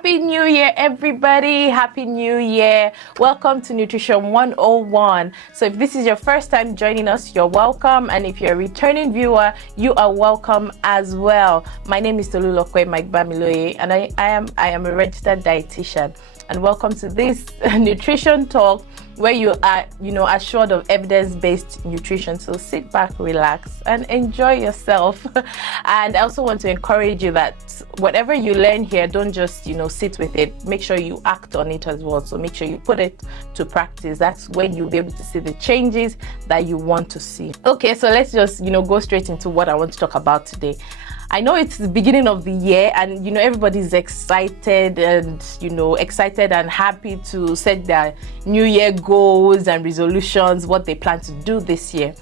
Happy New Year, everybody. Happy New Year. Welcome to Nutrition 101. So if this is your first time joining us, you're welcome. And if you're a returning viewer, you are welcome as well. My name is Tolulokwe Magbamiloye, and I am a registered dietitian. And welcome to this nutrition talk where you are, assured of evidence-based nutrition. So sit back, relax, and enjoy yourself. And I also want to encourage you that whatever you learn here, don't just, sit with it. Make sure you act on it as well. So make sure you put it to practice. That's when you'll be able to see the changes that you want to see. Okay, so let's just, go straight into what I want to talk about today. I know it's the beginning of the year and, everybody's excited and, excited and happy to set their New Year goals and resolutions, what they plan to do this year.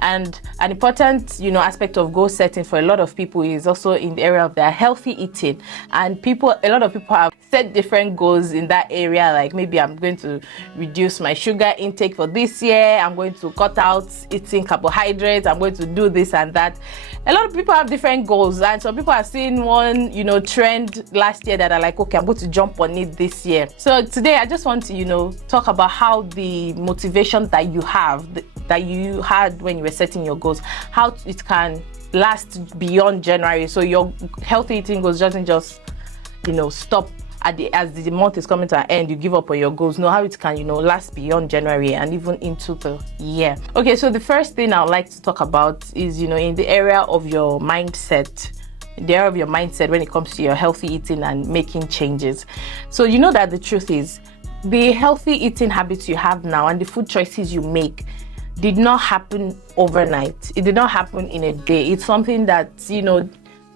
And an important, aspect of goal setting for a lot of people is also in the area of their healthy eating. And a lot of people have set different goals in that area. Like maybe I'm going to reduce my sugar intake for this year. I'm going to cut out eating carbohydrates. I'm going to do this and that. A lot of people have different goals. And some people have seen one, trend last year that are like, okay, I'm going to jump on it this year. So today I just want to, talk about how the motivation that you have, that you had when you were setting your goals, how it can last beyond January. So your healthy eating goals doesn't just, stop as the month is coming to an end, you give up on your goals. No, how it can, last beyond January and even into the year. Okay, so the first thing I would like to talk about is, in the area of your mindset. The area of your mindset when it comes to your healthy eating and making changes. So that the truth is, the healthy eating habits you have now and the food choices you make did not happen overnight. It did not happen in a day. It's something that,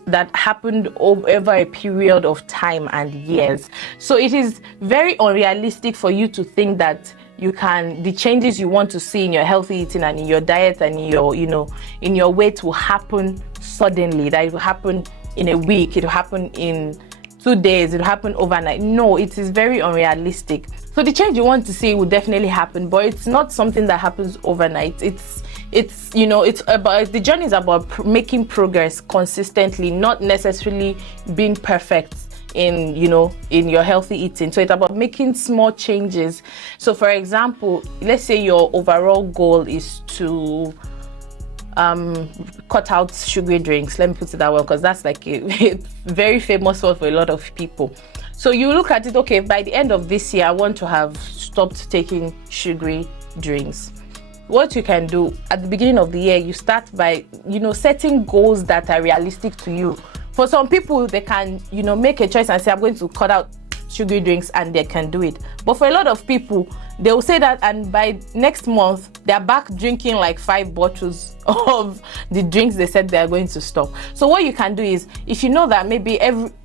that happened over a period of time and years. So it is very unrealistic for you to think that the changes you want to see in your healthy eating and in your diet and in your, in your weight will happen suddenly, that it will happen in a week, it will happen in 2 days, it will happen overnight. No, it is very unrealistic. So the change you want to see will definitely happen, but it's not something that happens overnight. It's about, the journey is about making progress consistently, not necessarily being perfect in your healthy eating. So it's about making small changes. So for example, let's say your overall goal is to cut out sugary drinks. Let me put it that way, because that's like a very famous one for a lot of people. So you look at it, okay, by the end of this year, I want to have stopped taking sugary drinks. What you can do at the beginning of the year, you start by, setting goals that are realistic to you. For some people, they can, make a choice and say, I'm going to cut out sugary drinks, and they can do it. But for a lot of people, they will say that, and by next month, they're back drinking like 5 bottles of the drinks they said they're going to stop. So what you can do is, if you know that maybe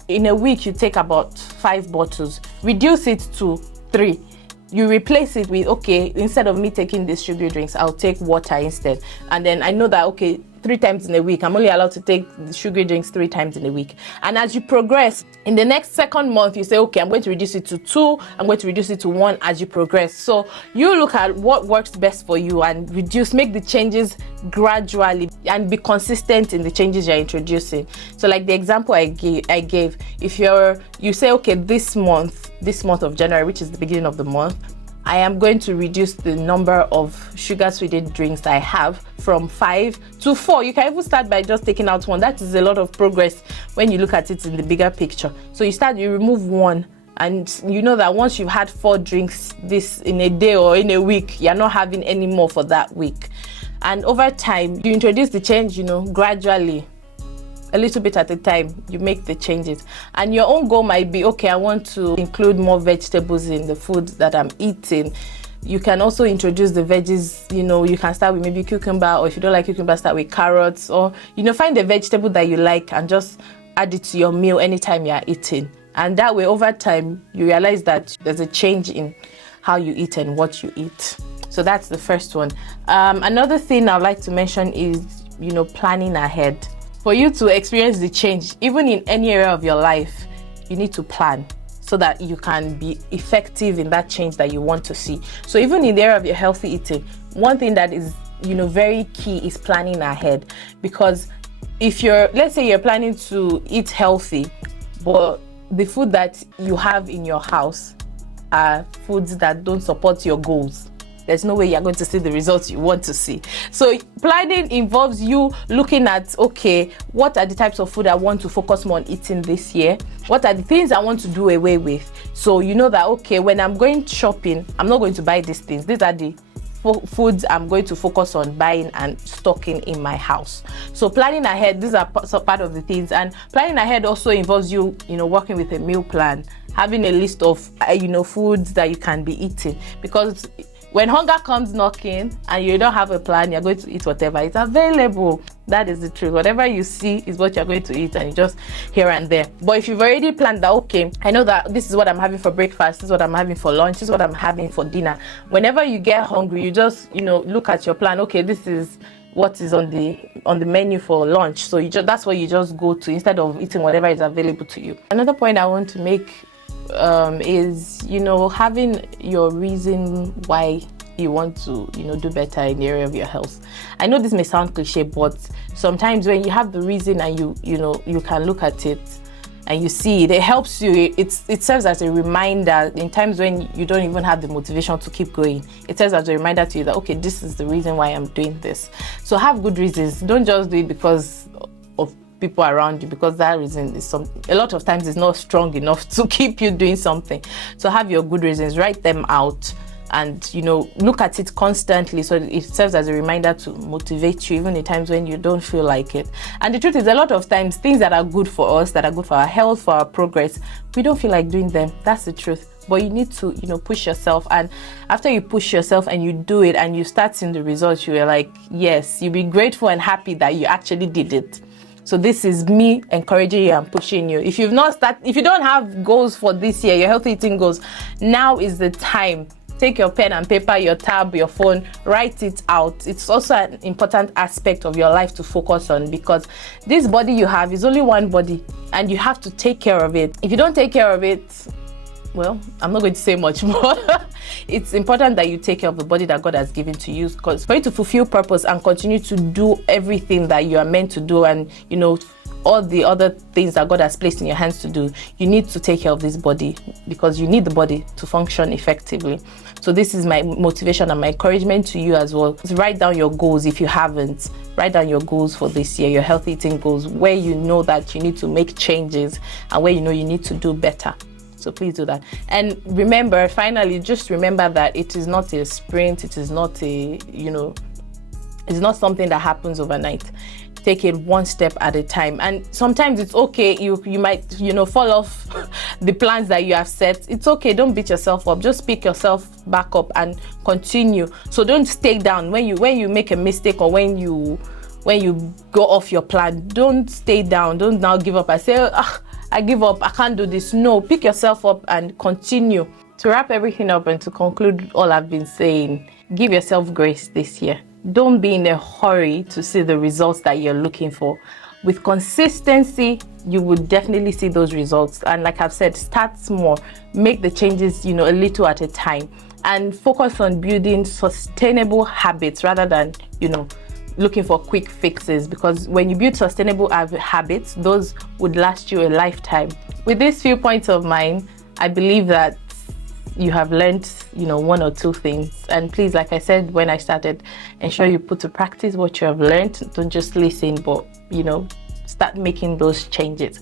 in a week you take about 5 bottles, reduce it to 3. You replace it with, okay, instead of me taking these sugary drinks, I'll take water instead. And then I know that, okay, 3 times in a week, I'm only allowed to take the sugary drinks 3 times in a week. And as you progress, in the next second month, you say, okay, I'm going to reduce it to 2, I'm going to reduce it to 1 as you progress. So you look at what works best for you and make the changes gradually and be consistent in the changes you're introducing. So like the example I gave, if you say, okay, this month of January, which is the beginning of the month, I am going to reduce the number of sugar-sweetened drinks that I have from 5 to 4. You can even start by just taking out 1. That is a lot of progress when you look at it in the bigger picture. So you remove 1, and you know that once you've had 4 drinks this in a day or in a week, you're not having any more for that week. And over time, you introduce the change, gradually. A little bit at a time, you make the changes. And your own goal might be, okay, I want to include more vegetables in the food that I'm eating. You can also introduce the veggies, you can start with maybe cucumber, or if you don't like cucumber, start with carrots, or, find a vegetable that you like and just add it to your meal anytime you are eating. And that way, over time, you realize that there's a change in how you eat and what you eat. So that's the first one. Another thing I'd like to mention is, planning ahead. For you to experience the change, even in any area of your life, you need to plan so that you can be effective in that change that you want to see. So even in the area of your healthy eating, one thing that is, very key is planning ahead. Because if let's say you're planning to eat healthy, but the food that you have in your house are foods that don't support your goals, there's no way you're going to see the results you want to see. So planning involves you looking at, okay, what are the types of food I want to focus more on eating this year? What are the things I want to do away with? So you know that, okay, when I'm going shopping, I'm not going to buy these things. These are the foods I'm going to focus on buying and stocking in my house. So planning ahead, these are part of the things. And planning ahead also involves you working with a meal plan, having a list of foods that you can be eating, because when hunger comes knocking and you don't have a plan, you're going to eat whatever is available. That is the truth. Whatever you see is what you're going to eat, and you just here and there. But if you've already planned that, okay, I know that this is what I'm having for breakfast, this is what I'm having for lunch, this is what I'm having for dinner. Whenever you get hungry, you just, look at your plan. Okay, this is what is on the menu for lunch. So that's what you just go to instead of eating whatever is available to you. Another point I want to make is having your reason why you want to do better in the area of your health. I know this may sound cliche, but sometimes when you have the reason and you can look at it and you see it, it helps you. It serves as a reminder in times when you don't even have the motivation to keep going. It serves as a reminder to you that, okay, this is the reason why I'm doing this. So have good reasons. Don't just do it because of people around you, because that reason is a lot of times is not strong enough to keep you doing something. So have your good reasons, write them out, and look at it constantly, so it serves as a reminder to motivate you even in times when you don't feel like it. And the truth is, a lot of times things that are good for us, that are good for our health, for our progress, we don't feel like doing them. That's the truth. But you need to push yourself, and after you push yourself and you do it and you start seeing the results, you're like, yes, you'll be grateful and happy that you actually did it. So this is me encouraging you and pushing you. If you don't have goals for this year, your healthy eating goals, now is the time. Take your pen and paper, your tab, your phone, write it out. It's also an important aspect of your life to focus on, because this body you have is only one body and you have to take care of it. If you don't take care of it, well, I'm not going to say much more. It's important that you take care of the body that God has given to you, because for you to fulfill purpose and continue to do everything that you are meant to do, and all the other things that God has placed in your hands to do, you need to take care of this body, because you need the body to function effectively. So this is my motivation and my encouragement to you as well. Write down your goals if you haven't. Write down your goals for this year, your healthy eating goals, where you know that you need to make changes and where you need to do better. So please do that. And remember, finally, just remember that it is not a sprint. It is not it's not something that happens overnight. Take it one step at a time. And sometimes it's okay. You might, fall off the plans that you have set. It's okay. Don't beat yourself up. Just pick yourself back up and continue. So don't stay down when you make a mistake, or when you go off your plan. Don't stay down. Don't now give up. I say, I give up, I can't do this. No, pick yourself up and continue. To wrap everything up and to conclude all I've been saying, give yourself grace this year. Don't be in a hurry to see the results that you're looking for. With consistency, you will definitely see those results. And like I've said, start small, make the changes, a little at a time, and focus on building sustainable habits rather than, looking for quick fixes, because when you build sustainable habits, those would last you a lifetime. With these few points of mine, I believe that you have learned, one or two things. And please, like I said when I started, ensure you put to practice what you have learned. Don't just listen, but start making those changes.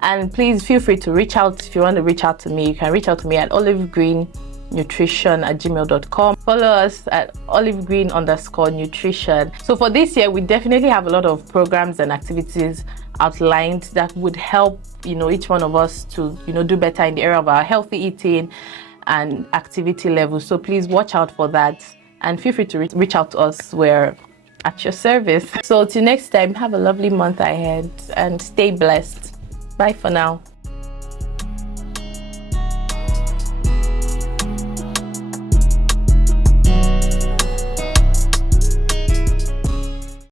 And please feel free to reach out. If you want to reach out to me, you can reach out to me at olivegreennutrition@gmail.com. Follow us at olivegreen_nutrition. So for this year, we definitely have a lot of programs and activities outlined that would help each one of us to do better in the area of our healthy eating and activity levels. So please watch out for that, and feel free to reach out to us. We're at your service. So till next time, have a lovely month ahead and stay blessed. Bye for now.